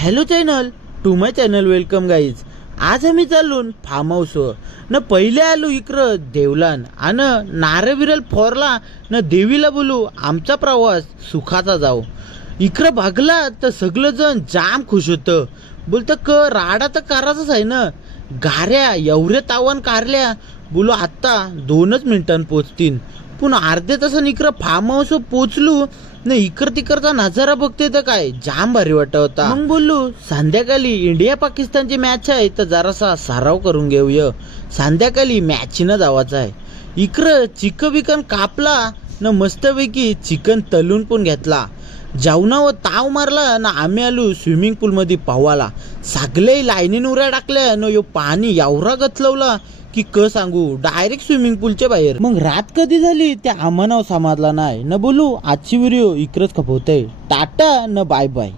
Hello channel, to my channel welcome guys. आज आम्ही चाललो फार्म हाऊस न पहिले आलो इकडं देवलान आणि नारे विरल फोरला न देवीला बोलू आमचा प्रवास सुखाचा जाऊ. इकडं भागला तर सगळं जण जाम खुश होतं. बोलतं राडा तर करायचाच आहे ना. गाऱ्या एवढे तावन कारल्या बोलू आत्ता 2च मिनिटांनी पोचतील. पण अर्ध्या तासानं इकडं फार्म हाऊस पोचलो न इकडं तिकडचा नजारा बघते तर काय जाम भारी वाटत होता. मग बोललो संध्याकाळी इंडिया पाकिस्तानची मॅच आहे तर जरासा सराव करून घेऊया. संध्याकाळी मॅचीनं जावाचं आहे. इकडं चिकन बिकन कापला न मस्तपैकी चिकन तलून पण घेतला. जेवणावर ताव मारला ना आम्ही आलो स्विमिंग पूल मध्ये पावाला. सगळे लाईनीन उड्या टाकल्या न यो पाणी एवढा गचलवला की सांगू डायरेक्ट स्विमिंग पूलच्या बाहेर. मग रात कधी झाली त्या आम्हाला समजला नाही न बोलू. आजची व्हिडिओ इकडंच खपवतंय. टाटा न बाय बाय.